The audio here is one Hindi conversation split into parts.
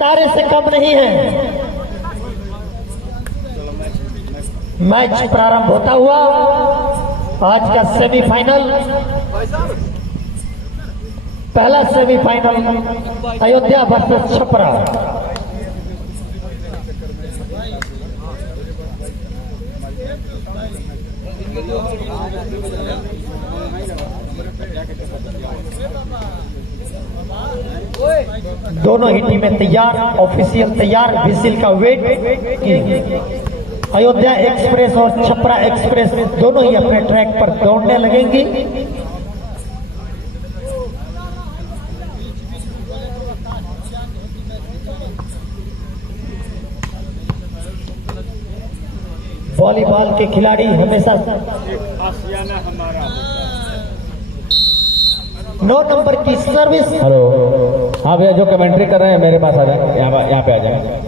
तारे से कम नहीं है। मैच प्रारंभ होता हुआ आज का सेमीफाइनल, पहला सेमीफाइनल अयोध्या वर्सेस छपरा। दोनों ही टीमें तैयार, ऑफिशियल तैयार, विसिल का वेट की। अयोध्या एक्सप्रेस और छपरा एक्सप्रेस दोनों ही अपने ट्रैक पर दौड़ने लगेंगी। वॉलीबॉल के खिलाड़ी हमेशा 9 नंबर की सर्विस। हेलो, हाँ भैया, जो कमेंट्री कर रहे हैं मेरे पास आ जाए, यहाँ पे आ जाए।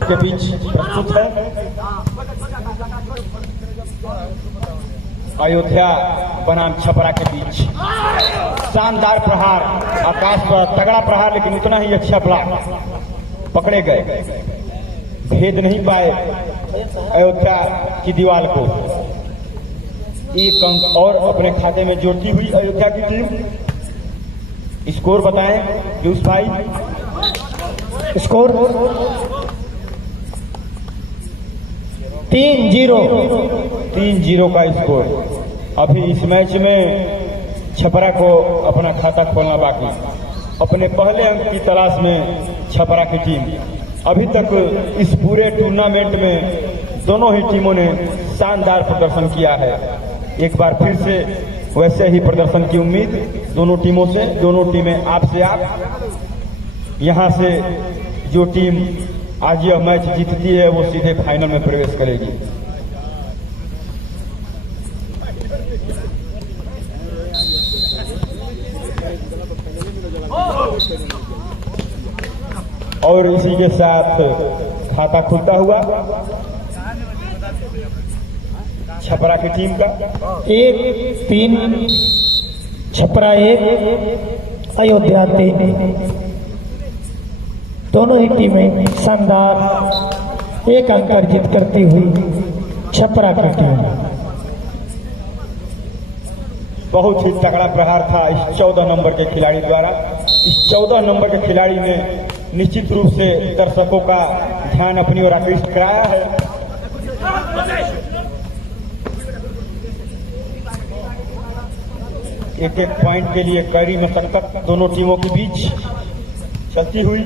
के बीच प्रस्तुत है अयोध्या बनाम छपरा के बीच शानदार प्रहार, आकाश पर तगड़ा प्रहार, लेकिन उतना ही अच्छा ब्लॉक पकड़े गए, भेद नहीं पाए अयोध्या की दीवार को। एक अंक और अपने खाते में जोड़ती हुई अयोध्या की टीम। स्कोर बताएं पीयूष भाई। स्कोर 3-0 का स्कोर। अभी इस मैच में छपरा को अपना खाता खोलना बाकी। अपने पहले अंक की तलाश में छपरा की टीम। अभी तक इस पूरे टूर्नामेंट में दोनों ही टीमों ने शानदार प्रदर्शन किया है। एक बार फिर से वैसे ही प्रदर्शन की उम्मीद दोनों टीमों से। दोनों टीमें आपसे आप। यहां से जो टीम आज यह मैच जीतती है वो सीधे फाइनल में प्रवेश करेगी। और इसी के साथ खाता खुलता हुआ छपरा की टीम का 1-3 छपरा 1 अयोध्या 3। दोनों ही टीमें शानदार एक अंक अर्जित करती हुई छपरा की टीम। बहुत ही तगड़ा प्रहार था इस 14 नंबर के खिलाड़ी द्वारा। इस 14 नंबर के खिलाड़ी ने निश्चित रूप से दर्शकों का ध्यान अपनी ओर आकृष्ट कराया है। एक एक पॉइंट के लिए कड़ी मशक्कत दोनों टीमों के बीच चलती हुई।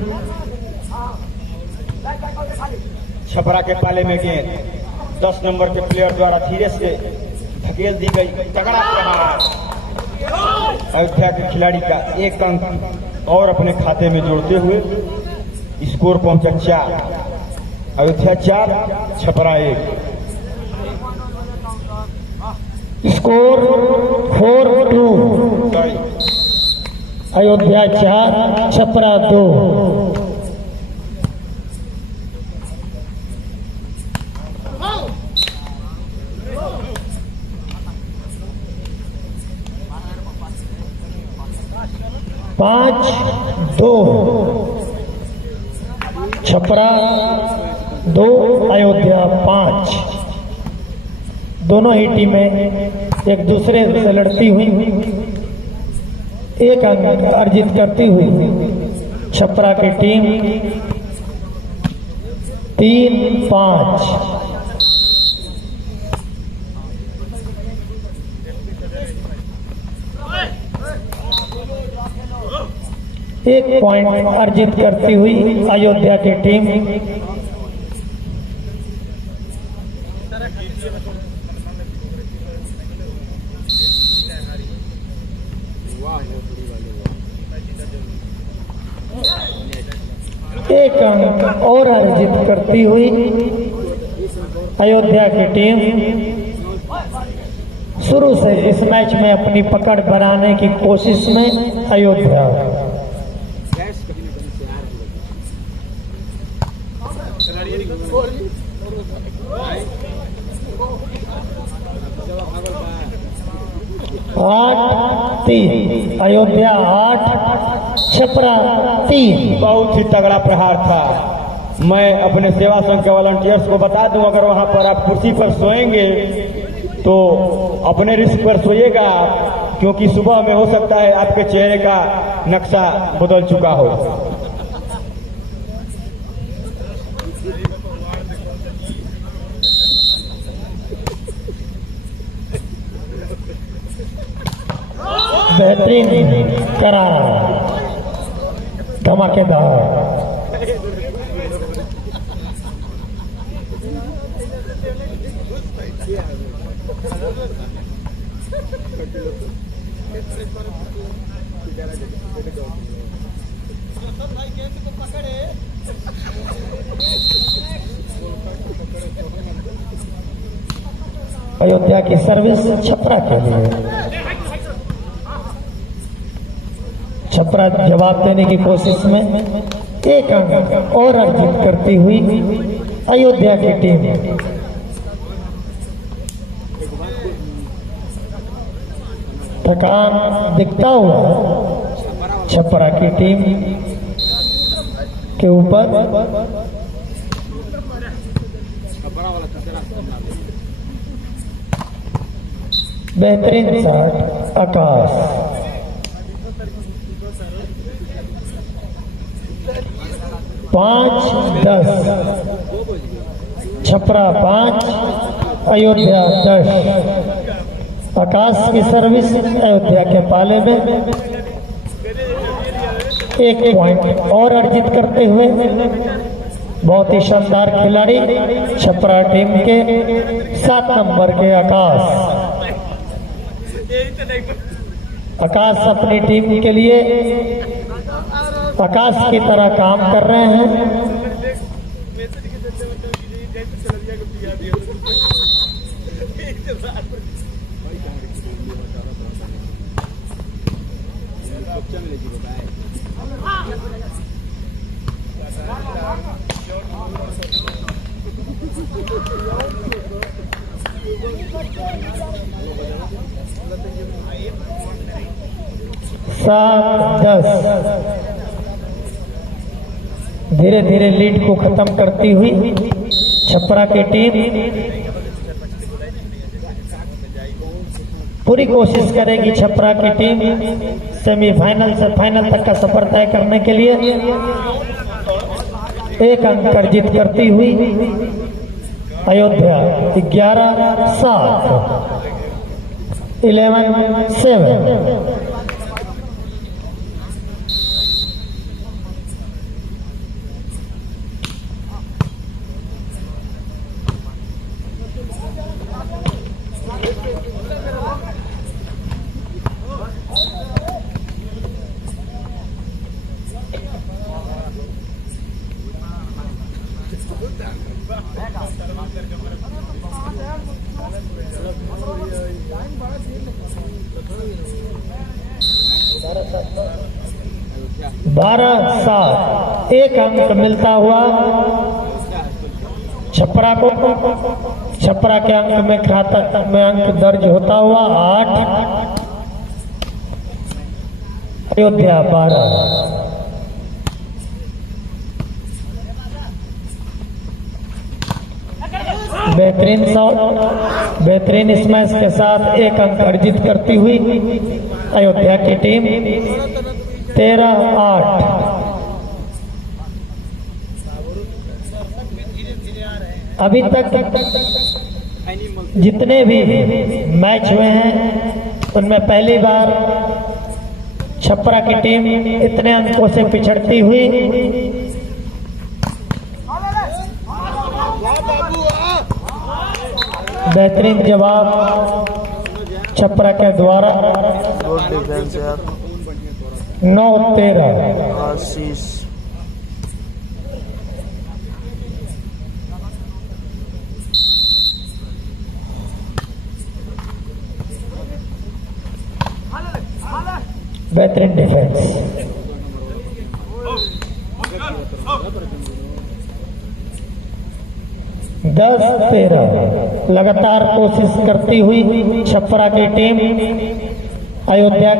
छपरा के पाले में गेंद 10 नंबर के प्लेयर द्वारा धीरे से धकेल दी गई। तगड़ा प्रहार अयोध्या के खिलाड़ी का एक अंक और अपने खाते में जोड़ते हुए स्कोर पहुंचा 4। अयोध्या 4 छपरा 1। स्कोर 4-2 अयोध्या 4 छपरा 2। पांच 2 छपरा 2 अयोध्या 5। दोनों ही टीमें एक दूसरे से लड़ती हुई एक अंक अर्जित करती हुई छपरा की टीम 3-5। एक पॉइंट अर्जित करती हुई अयोध्या की टीम एक अंक और अर्जित करती हुई अयोध्या की टीम शुरू से इस मैच में अपनी पकड़ बनाने की कोशिश में अयोध्या। आठ 3 अयोध्या 8 छपरा 3। बहुत ही तगड़ा प्रहार था। मैं अपने सेवा संघ के वॉलंटियर्स को बता दूं, अगर वहां पर आप कुर्सी पर सोएंगे तो अपने रिस्क पर सोइएगा, क्योंकि सुबह में हो सकता है आपके चेहरे का नक्शा बदल चुका हो। बेहतरीन करार, धमाकेदार। अयोध्या की सर्विस छपरा के लिए। छपरा जवाब देने की कोशिश में एक अंक और अर्जित करती हुई अयोध्या की टीम। थकान दिखता हुआ छपरा की टीम के ऊपर। बेहतरीन शॉट आकाश। पांच 10 छपरा 5 अयोध्या 10। आकाश की सर्विस अयोध्या के पाले में 1 पॉइंट और अर्जित करते हुए बहुत ही शानदार खिलाड़ी छपरा टीम के 7 नंबर के आकाश अपनी टीम के लिए आकाश की तरह काम कर रहे हैं। सात 10 धीरे धीरे लीड को खत्म करती हुई छपरा की टीम पूरी कोशिश करेगी। छपरा की टीम सेमीफाइनल से फाइनल तक का सफर तय करने के लिए 1 अंक अर्जित करती हुई अयोध्या 11-7 11-7। बारह 7 1 अंक मिलता हुआ छपरा को। छपरा के अंक में खाता में अंक दर्ज होता हुआ 8 अयोध्या 12। बेहतरीन शॉट, बेहतरीन स्मैश के साथ 1 अंक अर्जित करती हुई अयोध्या की टीम 13-8। अभी तक जितने भी मैच हुए हैं उनमें पहली बार छपरा की टीम इतने अंकों से पिछड़ती हुई बेहतरीन जवाब छपरा के द्वारा 9-13। आशीष बेहतरीन डिफेंस। दस 13 लगातार कोशिश करती हुई छपरा की टीम अयोध्या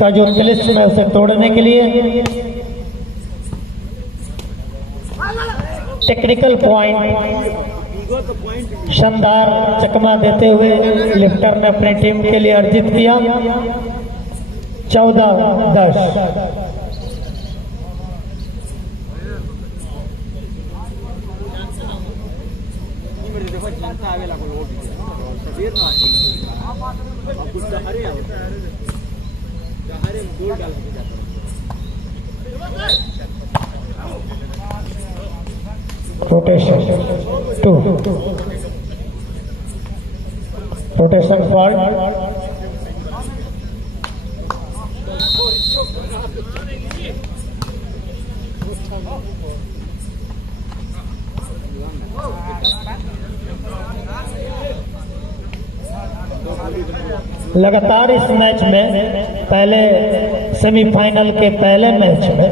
का जो तिलिस्म है उसे तोड़ने के लिए टेक्निकल पॉइंट शानदार चकमा देते हुए लिफ्टर ने अपनी टीम के लिए अर्जित किया। 14-10। Rotation 2 rotation fault. लगातार इस मैच में पहले सेमीफाइनल के पहले मैच में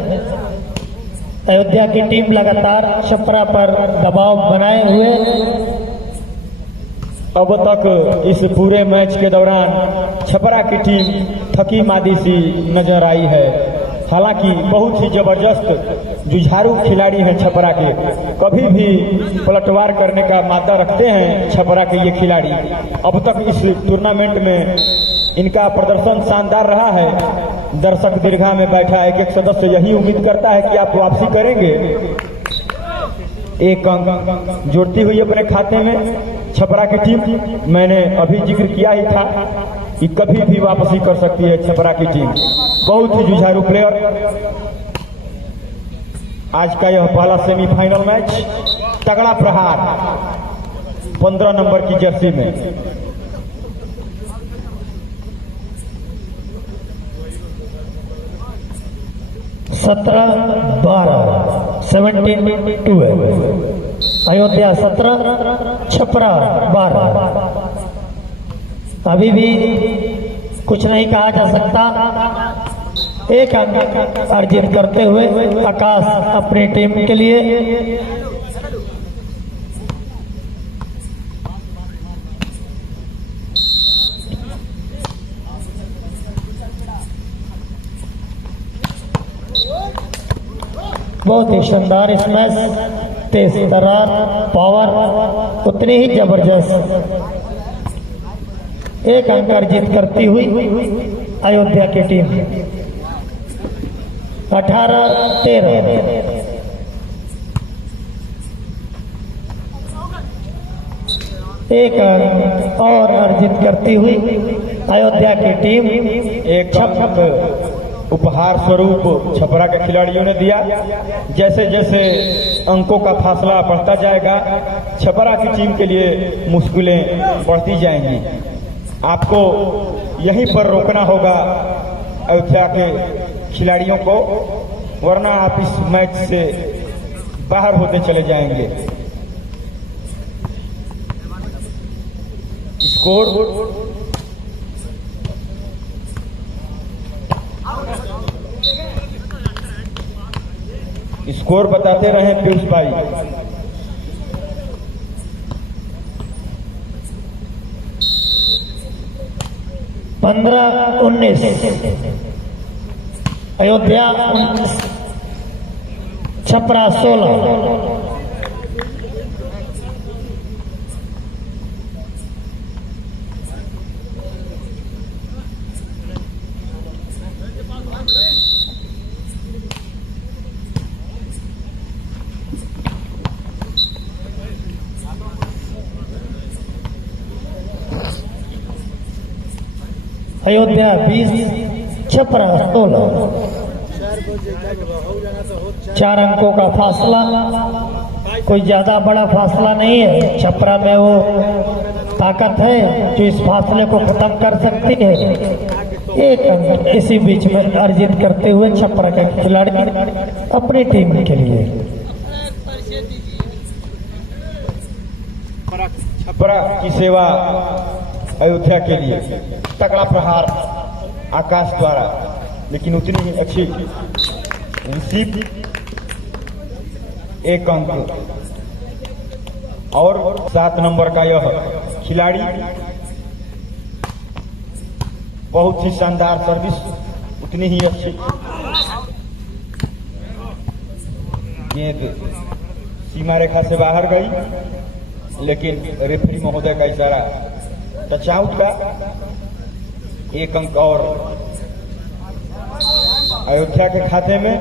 अयोध्या की टीम लगातार छपरा पर दबाव बनाए हुए अब तक इस पूरे मैच के दौरान छपरा की टीम थकी मादी सी नजर आई है। हालांकि बहुत ही जबरदस्त जुझारू खिलाड़ी हैं छपरा के, कभी भी पलटवार करने का मादा रखते हैं छपरा के ये खिलाड़ी। अब तक इस टूर्नामेंट में इनका प्रदर्शन शानदार रहा है। दर्शक दीर्घा में बैठा एक सदस्य यही उम्मीद करता है कि आप वापसी करेंगे। एक अंक जोड़ती हुई अपने खाते में छपरा की टीम। मैंने अभी जिक्र किया ही था कि कभी भी वापसी कर सकती है छपरा की टीम। बहुत ही जुझारू प्लेयर। आज का यह पहला सेमीफाइनल मैच, तगड़ा प्रहार 15 नंबर की जर्सी में। सत्रह 17-12 अयोध्या 17 छपरा 12। अभी भी कुछ नहीं कहा जा सकता। एक अंक अर्जित करते हुए आकाश अपनी टीम के लिए बहुत ही शानदार इस मैच, तेज तर्रार, पावर उतनी ही जबरदस्त। एक अंक अर्जित करती हुई अयोध्या की टीम 18-13। एक अंक और अर्जित करती हुई अयोध्या की टीम। एक अंक उपहार स्वरूप छपरा के खिलाड़ियों ने दिया। जैसे जैसे अंकों का फासला बढ़ता जाएगा, छपरा की टीम के लिए मुश्किलें बढ़ती जाएंगी। आपको यहीं पर रोकना होगा अयोध्या के खिलाड़ियों को, वरना आप इस मैच से बाहर होते चले जाएंगे। स्कोर बताते रहे पीयूष भाई। पंद्रह 19 अयोध्या 19 छपरा 16। अयोध्या 20 छपरा 16। 4 अंकों का फासला, कोई ज्यादा बड़ा फासला नहीं है। छपरा में वो ताकत है जो इस फासले को खत्म कर सकती है। एक अंक इसी बीच में अर्जित करते हुए छपरा के खिलाड़ी अपनी टीम के लिए। छपरा की सेवा अयोध्या के लिए तगड़ा प्रहार आकाश द्वारा लेकिन उतनी ही अच्छी रिसीव, 1 अंक। और 7 नंबर का यह खिलाड़ी बहुत ही शानदार सर्विस, उतनी ही अच्छी गेंद सीमा रेखा से बाहर गई, लेकिन रेफरी महोदय का इशारा टच आउट का। 1 अंक और अयोध्या के खाते में।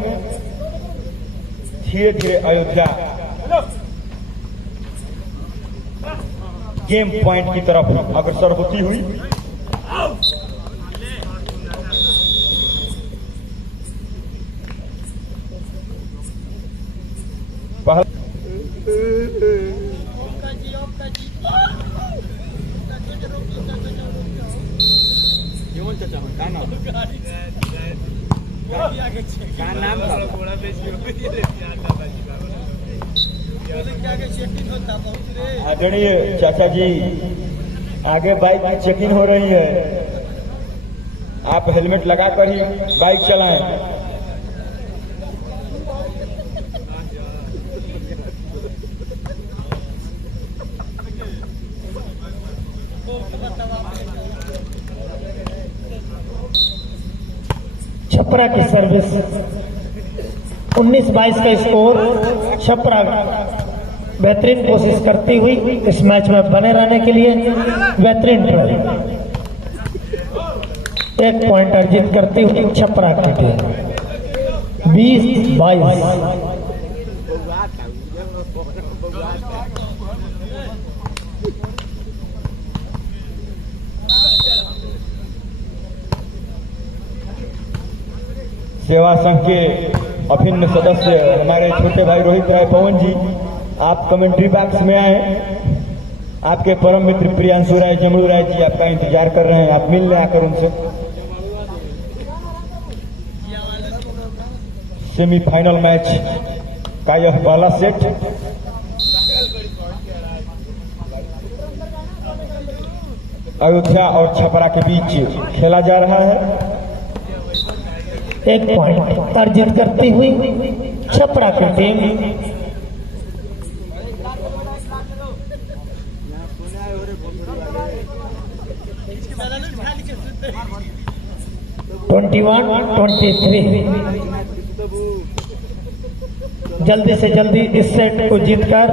धीरे धीरे अयोध्या गेम पॉइंट की तरफ अग्रसर होती हुई। आदरणीय चाचा जी, आगे बाइक की चेकिंग हो रही है, आप हेलमेट लगाकर ही बाइक चलाएं। छपरा की सर्विस 19-22 का स्कोर। छपरा बेहतरीन कोशिश करती हुई इस मैच में बने रहने के लिए बेहतरीन ट्राई। 1 पॉइंट अर्जित करती हुई छपरा की टीम 20-22। सेवा संघ के अभिन्न सदस्य हमारे छोटे भाई रोहित राय पवन जी, आप कमेंट्री बॉक्स में आए। आपके परम मित्र प्रियांशु राय, जमरू राय जी आपका इंतजार कर रहे हैं, आप मिल लें आकर उनसे। सेमीफाइनल मैच का यह पहला सेट अयोध्या और छपरा के बीच खेला जा रहा है। 1 पॉइंट अर्जित करती हुई छपरा की टीम 21-23। जल्दी से जल्दी इस सेट को जीतकर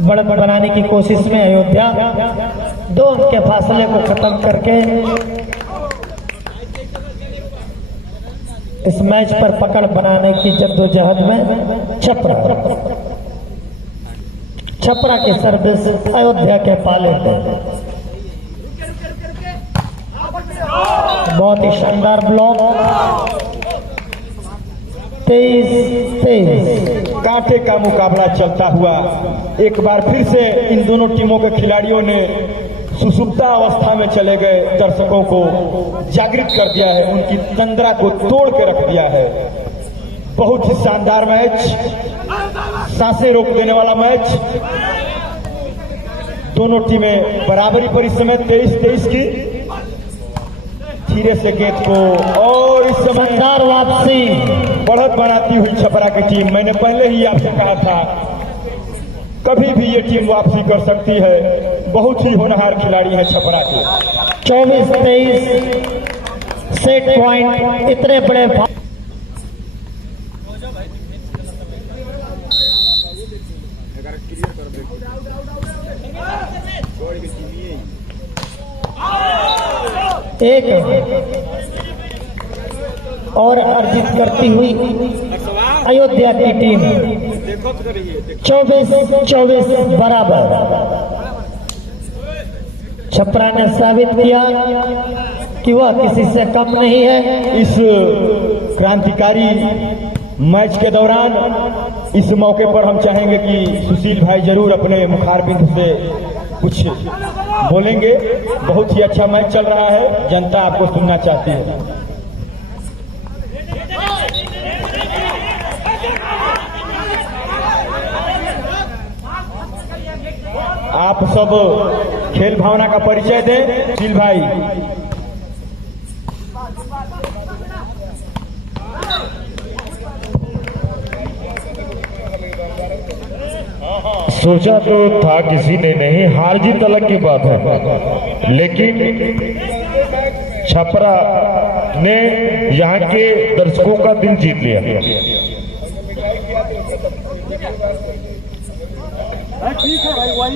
बढ़त बनाने की कोशिश में अयोध्या 2 अंक के फासले को खत्म करके इस मैच पर पकड़ बनाने की जद्दोजहद में छपरा की सर्विस अयोध्या के पाले पे बहुत ही शानदार ब्लॉक। 23-23 कांटे का मुकाबला चलता हुआ एक बार फिर से इन दोनों टीमों के खिलाड़ियों ने सुसुप्ता अवस्था में चले गए दर्शकों को जागृत कर दिया है, उनकी तंद्रा को तोड़ के रख दिया है। बहुत ही शानदार मैच, सांसें रोक देने वाला मैच। दोनों टीमें बराबरी पर इस समय 23-23 की। धीरे से गेंद को और इस समय शानदार वापसी बढ़त बनाती हुई छपरा की टीम। मैंने पहले ही आपसे कहा था कभी भी ये टीम वापसी कर सकती है, बहुत ही होनहार खिलाड़ी है छपरा के। 24-23 सेट पॉइंट इतने बड़े एक और अर्जित करती हुई अयोध्या की टीम 24-24 बराबर। छपरा ने साबित किया कि वह किसी से कम नहीं है। इस क्रांतिकारी मैच के दौरान इस मौके पर हम चाहेंगे कि सुशील भाई जरूर अपने मुखारबिंद से कुछ बोलेंगे। बहुत ही अच्छा मैच चल रहा है, जनता आपको सुनना चाहती है। आप सब खेल भावना का परिचय दें। सुशील भाई सोचा तो था किसी ने नहीं, हार जीत अलग की बात है, लेकिन छपरा ने यहाँ के दर्शकों का दिल जीत लिया।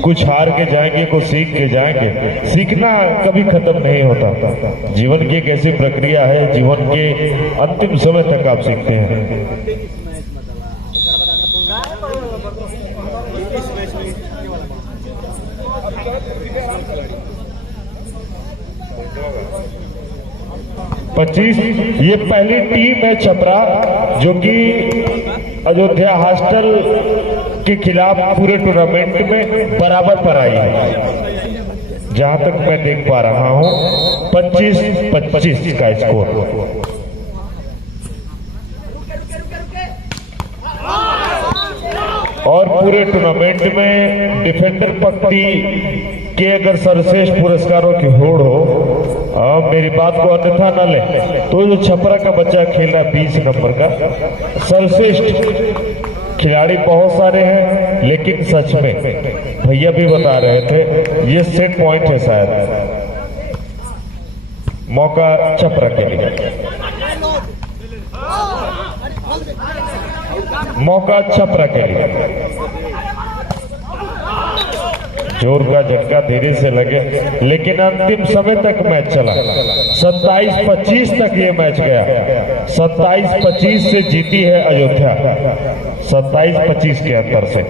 कुछ हार के जाएंगे, कुछ सीख के जाएंगे। सीखना कभी खत्म नहीं होता। जीवन की एक ऐसी प्रक्रिया है, जीवन के अंतिम समय तक आप सीखते हैं। पच्चीस ये पहली टीम है छपरा जो कि अयोध्या हॉस्टल के खिलाफ पूरे टूर्नामेंट में बराबर पर आई है। जहां तक मैं देख पा रहा हूं 25-25 का स्कोर। और पूरे टूर्नामेंट में डिफेंडर पट्टी के अगर सर्वश्रेष्ठ पुरस्कारों की होड़ हो, मेरी बात को अन्यथा न ले, तो जो छपरा का बच्चा खेल रहा 20 नंबर का, सर्वश्रेष्ठ खिलाड़ी बहुत सारे हैं, लेकिन सच में भैया भी बता रहे थे ये सेट पॉइंट है शायद। मौका छपरा के लिए, मौका छपरा के लिए। जोर का झटका धीरे से लगे, लेकिन अंतिम समय तक मैच चला। 27-25 तक ये मैच गया। 27-25 से जीती है अयोध्या, 27-25 के अंतर से।